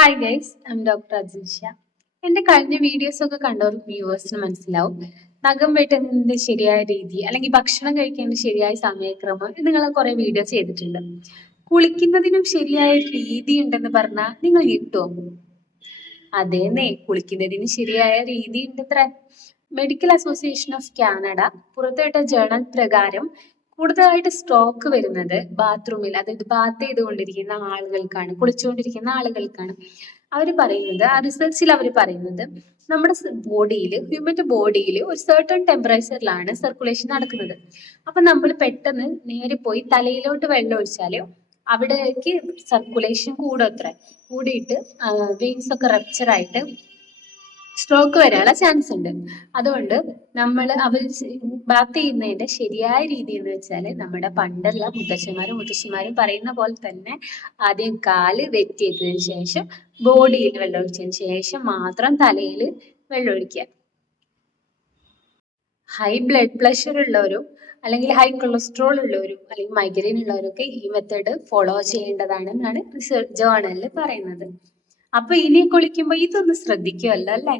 Hi guys I am doctor Ajisha എന്റെ കഴിഞ്ഞ videos ഒക്കെ കണ്ടവർക്ക് വ്യൂവേഴ്സിന് മനസ്സിലാവും. നഖം വെട്ടുന്നതിന്റെ ശരിയായ രീതി അല്ലെങ്കിൽ ഭക്ഷണം കഴിക്കേണ്ട ശരിയായ സമയക്രമം നിങ്ങൾ കുറെ വീഡിയോ ചെയ്തിട്ടുണ്ട്. കുളിക്കുന്നതിനും ശരിയായ രീതി ഉണ്ടെന്ന് പറഞ്ഞാൽ നിങ്ങൾ കിട്ടുമോ അതേന്നേ കുളിക്കുന്നതിന് ശരിയായ രീതി ഉണ്ടത്ര. മെഡിക്കൽ അസോസിയേഷൻ ഓഫ് കാനഡ പുറത്തുവിട്ട ജേണൽ പ്രകാരം കൂടുതലായിട്ട് സ്ട്രോക്ക് വരുന്നത് ബാത്റൂമിൽ അതായത് ബാത്ത് ചെയ്തുകൊണ്ടിരിക്കുന്ന ആളുകൾക്കാണ് കുളിച്ചുകൊണ്ടിരിക്കുന്ന ആളുകൾക്കാണ്. അവർ പറയുന്നത് ആ റിസർച്ചിൽ അവർ പറയുന്നത് നമ്മുടെ ബോഡിയിൽ ഹ്യൂമന്റെ ബോഡിയിൽ ഒരു സെർട്ടൺ ടെമ്പറേച്ചറിലാണ് സർക്കുലേഷൻ നടക്കുന്നത്. അപ്പൊ നമ്മൾ പെട്ടെന്ന് നേരെ പോയി തലയിലോട്ട് വെള്ളം ഒഴിച്ചാൽ അവിടേക്ക് സർക്കുലേഷൻ കൂടും അത്ര. കൂടിയിട്ട് വെയിൻസ് ഒക്കെ റപ്ചർ ആയിട്ട് സ്ട്രോക്ക് വരാനുള്ള ചാൻസ് ഉണ്ട്. അതുകൊണ്ട് നമ്മൾ അവർ ബാത്ത് ചെയ്യുന്നതിന്റെ ശരിയായ രീതി എന്ന് വെച്ചാൽ നമ്മുടെ പണ്ടുള്ള മുത്തശ്ശന്മാരും മുത്തശ്ശിമാരും പറയുന്ന പോലെ തന്നെ ആദ്യം കാൽ വെറ്റിയതിനു ശേഷം ബോഡിയിൽ വെള്ളമൊഴിച്ചതിന് ശേഷം മാത്രം തലയിൽ വെള്ളമൊഴിക്കുക ഹൈ ബ്ലഡ് പ്രഷർ ഉള്ളവരും അല്ലെങ്കിൽ ഹൈ കൊളസ്ട്രോൾ ഉള്ളവരും അല്ലെങ്കിൽ മൈഗ്രെയിൻ ഉള്ളവരൊക്കെ ഈ മെത്തേഡ് ഫോളോ ചെയ്യേണ്ടതാണെന്നാണ് റിസർച്ച് ജേണലിൽ പറയുന്നത്. അപ്പൊ ഇനി കുളിക്കുമ്പോ ഇതൊന്ന് ശ്രദ്ധിക്കുമല്ലോ അല്ലേ?